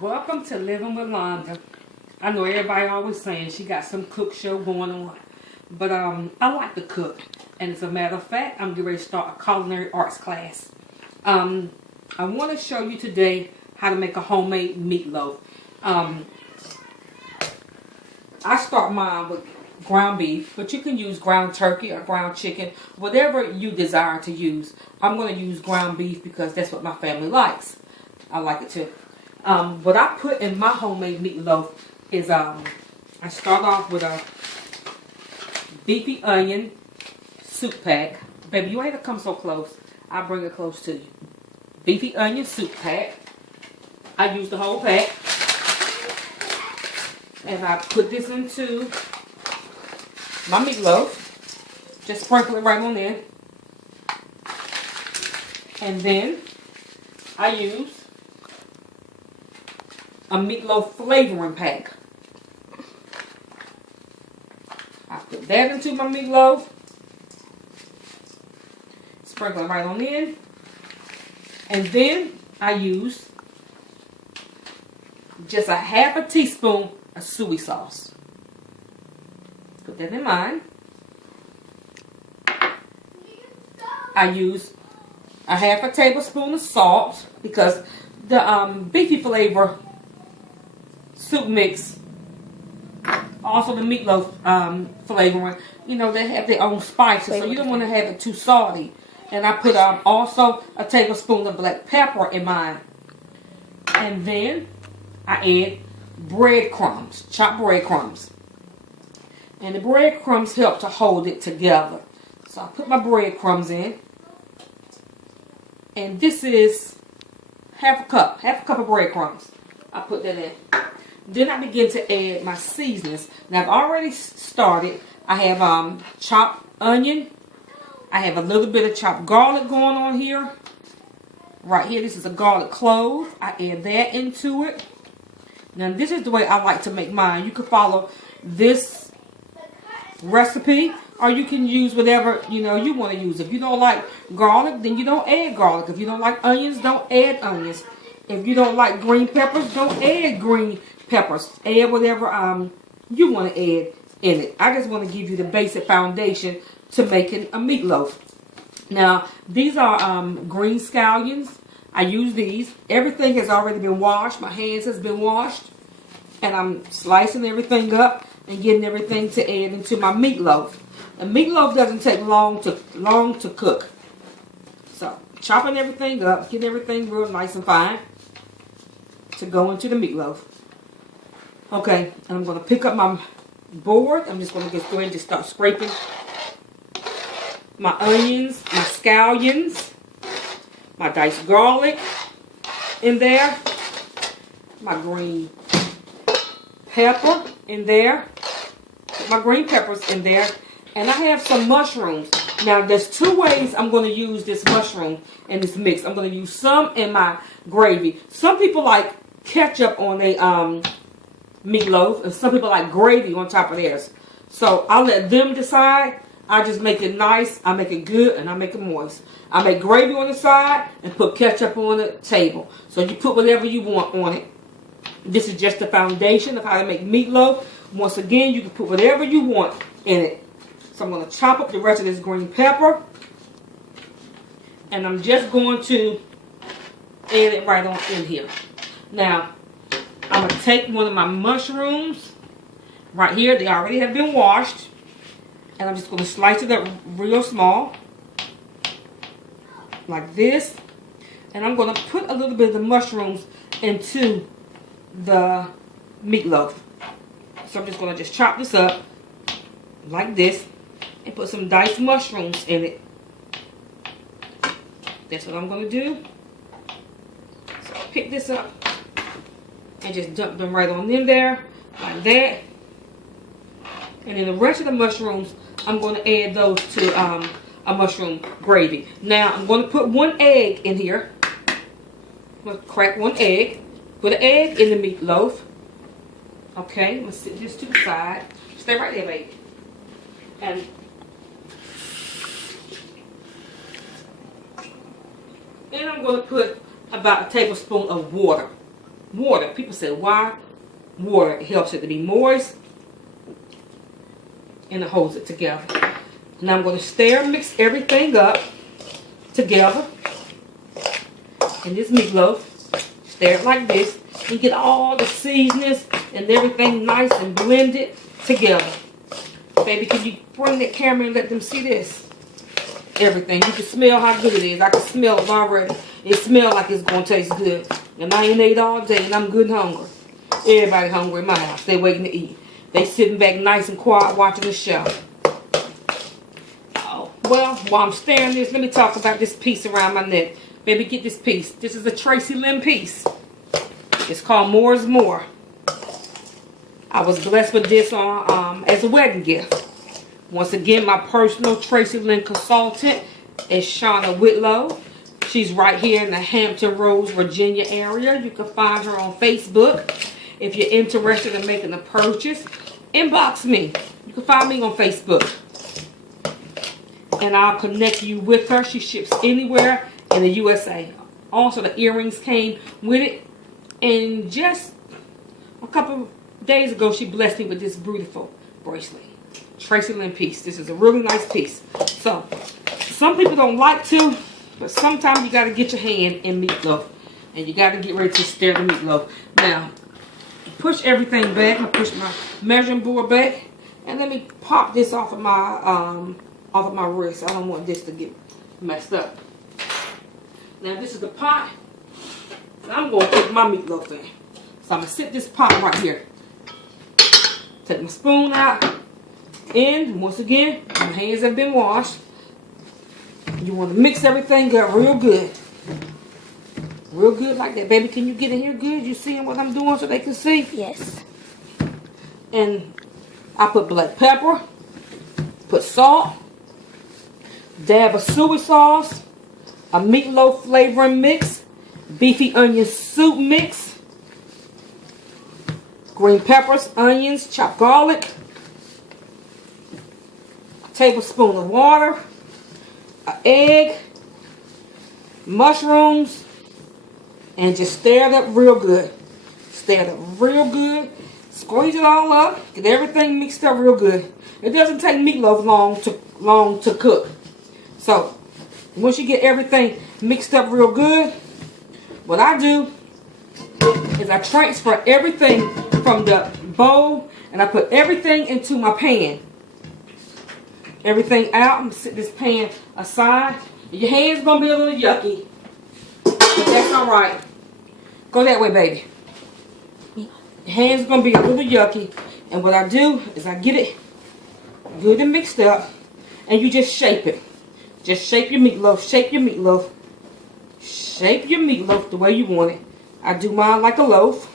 Welcome to Living with Londa. I know everybody always saying she got some cook show going on, but I like to cook, and as a matter of fact, I'm getting ready to start a culinary arts class. I want to show you today how to make a homemade meatloaf. I start mine with ground beef, but you can use ground turkey or ground chicken, whatever you desire to use. I'm going to use ground beef because that's what my family likes. I like it too. What I put in my homemade meatloaf is I start off with a beefy onion soup pack. Baby, you ain't gonna come so close. I'll bring it close to you. Beefy onion soup pack. I use the whole pack. And I put this into my meatloaf. Just sprinkle it right on in. And then I use a meatloaf flavoring pack. I put that into my meatloaf. Sprinkle it right on in. And then I use just a half a teaspoon of soy sauce. Put that in mine. I use a half a tablespoon of salt because the beefy flavor soup mix, also the meatloaf flavoring, you know, they have their own spices, so you don't want to have it too salty. And I put also a tablespoon of black pepper in mine. And then I add breadcrumbs, chopped breadcrumbs. And the breadcrumbs help to hold it together. So I put my breadcrumbs in. And this is half a cup of breadcrumbs. I put that in. Then I begin to add my seasonings. Now I've already started. I have chopped onion. I have a little bit of chopped garlic going on here. Right here, this is a garlic clove. I add that into it. Now this is the way I like to make mine. You can follow this recipe, or you can use whatever you want to use. If you don't like garlic, then you don't add garlic. If you don't like onions, don't add onions. If you don't like green peppers, don't add green peppers. Add whatever you want to add in it. I just want to give you the basic foundation to making a meatloaf. Now, these are green scallions. I use these. Everything has already been washed. My hands has been washed. And I'm slicing everything up and getting everything to add into my meatloaf. The meatloaf doesn't take long to cook. So, chopping everything up, getting everything real nice and fine to go into the meatloaf. Okay, and I'm going to pick up my board. I'm just going to go ahead and just start scraping my onions, my scallions, my diced garlic in there, my green pepper in there, put my green peppers in there, and I have some mushrooms. Now, there's two ways I'm going to use this mushroom in this mix. I'm going to use some in my gravy. Some people like ketchup on a meatloaf, and some people like gravy on top of theirs. So I'll let them decide. I just make it nice, I make it good, and I make it moist. I make gravy on the side and put ketchup on the table. So you put whatever you want on it. This is just the foundation of how to make meatloaf. Once again, you can put whatever you want in it. So I'm going to chop up the rest of this green pepper. And I'm just going to add it right on in here. Now, I'm going to take one of my mushrooms right here. They already have been washed. And I'm just going to slice it up real small. Like this. And I'm going to put a little bit of the mushrooms into the meatloaf. So I'm just going to just chop this up like this. And put some diced mushrooms in it. That's what I'm going to do. So I'll pick this up. And just dump them right on in there. Like that. And then the rest of the mushrooms, I'm going to add those to a mushroom gravy. Now, I'm going to put one egg in here. I'm going to crack one egg. Put an egg in the meatloaf. Okay, I'm going to sit this to the side. Stay right there, baby. And then I'm going to put about a tablespoon of water. water. People say, why water? It helps it to be moist, and it holds it together. Now I'm going to stir and mix everything up together in this meatloaf. Stir it like this. You get all the seasonings and everything nice and blended together. Baby, can you bring that camera and let them see this? Everything. You can smell how good it is. I can smell it already. It smells like it's going to taste good. And I ain't ate all day and I'm good and hungry. Everybody hungry in my house. They waiting to eat. They sitting back nice and quiet watching the show. Oh, well, while I'm stirring this, let me talk about this piece around my neck. Baby, get this piece. This is a Tracy Lynn piece. It's called More is More. I was blessed with this on as a wedding gift. Once again, my personal Tracy Lynn consultant is Shauna Whitlow. She's right here in the Hampton Roads, Virginia area. You can find her on Facebook. If you're interested in making a purchase, inbox me. You can find me on Facebook. And I'll connect you with her. She ships anywhere in the USA. Also, the earrings came with it. And just a couple days ago, she blessed me with this beautiful bracelet. Tracy Lynn piece. This is a really nice piece. So, some people don't like to, but sometimes you got to get your hand in meatloaf. And you got to get ready to stir the meatloaf. Now, push everything back. I push my measuring board back. And let me pop this off of my wrist. I don't want this to get messed up. Now, this is the pot. I'm going to put my meatloaf in. So, I'm going to sit this pot right here. Take my spoon out. And, once again, my hands have been washed. You want to mix everything up real good. Real good like that. Baby, can you get in here good? You seeing what I'm doing so they can see? Yes. And I put black pepper. Put salt. Dab of soy sauce. A meatloaf flavoring mix. Beefy onion soup mix. Green peppers, onions, chopped garlic. A tablespoon of water. An egg. Mushrooms. And just stir it up real good. Stir it up real good. Squeeze it all up. Get everything mixed up real good. It doesn't take meatloaf long to cook. So, once you get everything mixed up real good, what I do is I transfer everything from the bowl and I put everything into my pan. Everything out. I'm going to set this pan aside. Your hand's going to be a little yucky, but that's alright. Go that way, baby. Your hand's going to be a little yucky. And what I do is I get it good and mixed up. And you just shape it. Just shape your meatloaf. Shape your meatloaf. Shape your meatloaf the way you want it. I do mine like a loaf.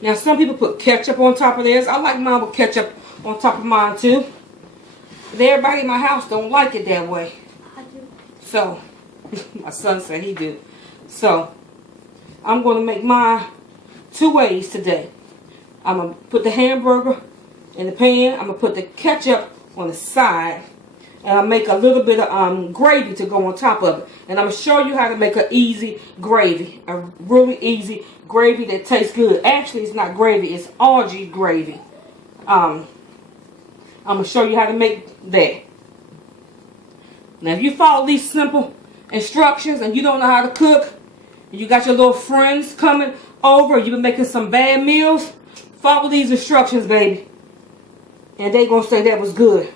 Now, some people put ketchup on top of theirs. I like mine with ketchup on top of mine, too. But everybody in my house don't like it that way. I do. So, my son said he do. So, I'm going to make mine two ways today. I'm going to put the hamburger in the pan. I'm going to put the ketchup on the side. And I'll make a little bit of gravy to go on top of it. And I'm going to show you how to make an easy gravy. A really easy gravy that tastes good. Actually, it's not gravy. It's algae gravy. I'm going to show you how to make that. Now, if you follow these simple instructions and you don't know how to cook, and you got your little friends coming over, you've been making some bad meals, follow these instructions, baby. And they going to say that was good.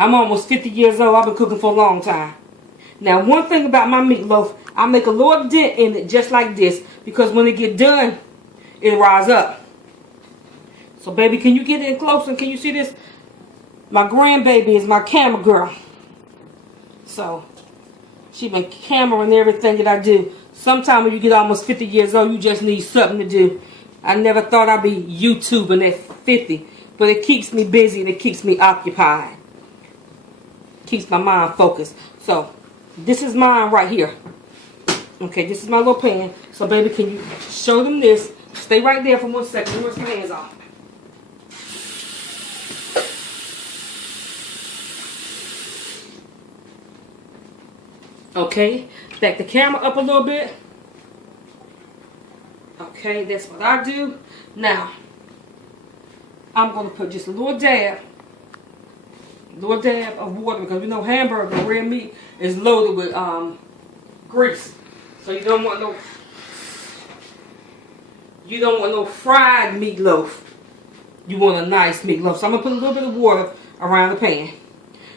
I'm almost 50 years old. I've been cooking for a long time. Now, one thing about my meatloaf, I make a little dent in it just like this. Because when it get done, it'll rise up. So, baby, can you get in close and can you see this? My grandbaby is my camera girl. So, she been cameraing everything that I do. Sometimes when you get almost 50 years old, you just need something to do. I never thought I'd be YouTubing at 50. But it keeps me busy and it keeps me occupied. Keeps my mind focused. So, this is mine right here. Okay, this is my little pan. So, baby, can you show them this? Stay right there for 1 second. Let me wash my hands off. Okay, back the camera up a little bit. Okay, that's what I do. Now, I'm going to put just a little dab of water, because we know hamburger, red meat, is loaded with grease. So you don't want no fried meatloaf. You want a nice meatloaf. So I'm going to put a little bit of water around the pan.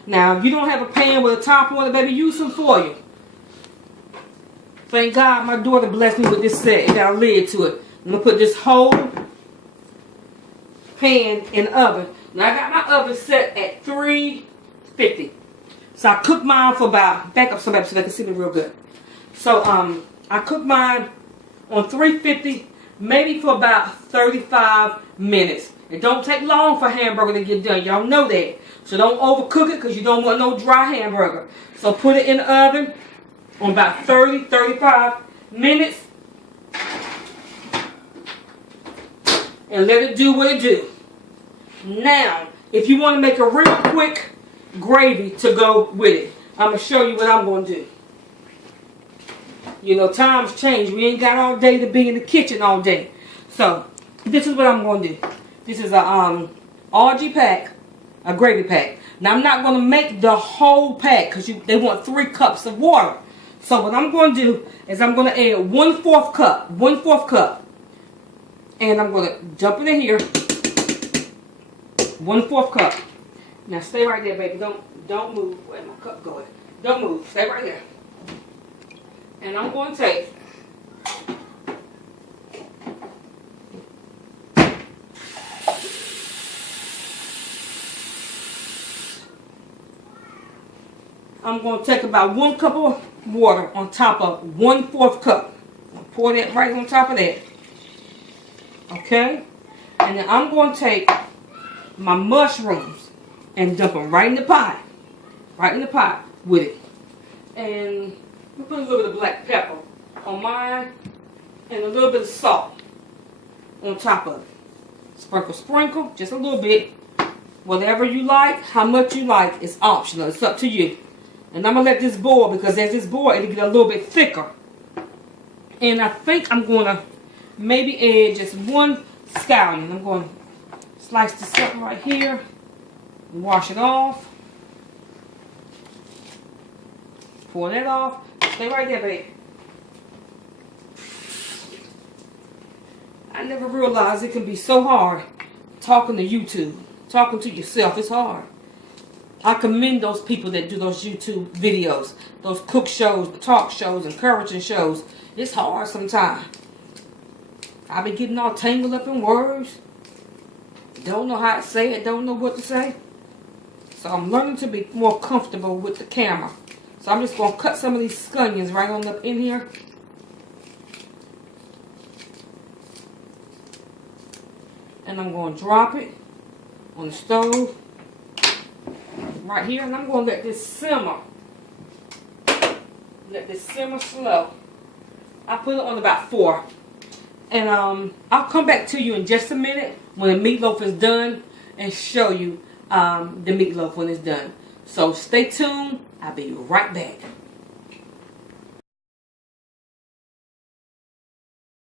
Now, if you don't have a pan with a top on it, baby, use some foil. Thank God my daughter blessed me with this set. It got a lid to it. I'm going to put this whole pan in the oven. Now, I got my oven set at 350. So I cooked mine for about, back up some so they can see me real good. So, I cooked mine on 350, maybe for about 35 minutes. It don't take long for hamburger to get done. Y'all know that. So don't overcook it, because you don't want no dry hamburger. So put it in the oven on about 35 minutes. And let it do what it do. Now, if you want to make a real quick gravy to go with it, I'm going to show you what I'm going to do. You know, times change. We ain't got all day to be in the kitchen all day. So, this is what I'm going to do. This is a RG pack, a gravy pack. Now, I'm not going to make the whole pack, because they want 3 cups of water. So, what I'm going to do is I'm going to add 1/4 cup. 1/4 cup. And I'm going to dump it in here. 1/4 cup. Now, stay right there, baby. Don't move. Where's my cup going? Don't move. Stay right there. And I'm going to take about 1 cup of water on top of 1/4 cup. I'll pour that right on top of that. Okay? And then I'm going to take my mushrooms and dump them right in the pot. Right in the pot with it. And we put a little bit of black pepper on mine and a little bit of salt on top of it. Sprinkle, just a little bit. Whatever you like, how much you like, it's optional. It's up to you. And I'm going to let this boil, because as this boils, it'll get a little bit thicker. And I think I'm going to maybe add just 1 scallion. I'm going to slice this up right here and wash it off. Pour that off. Stay right there, babe. I never realized it can be so hard talking to YouTube. Talking to yourself is hard. I commend those people that do those YouTube videos. Those cook shows, talk shows, encouraging shows. It's hard sometimes. I be getting all tangled up in words. Don't know how to say it. Don't know what to say. So I'm learning to be more comfortable with the camera. So I'm just going to cut some of these scallions right on up in here. And I'm going to drop it on the stove right here. And I'm going to let this simmer. Let this simmer slow. I put it on about 4. And I'll come back to you in just a minute when the meatloaf is done and show you the meatloaf when it's done. So stay tuned. I'll be right back.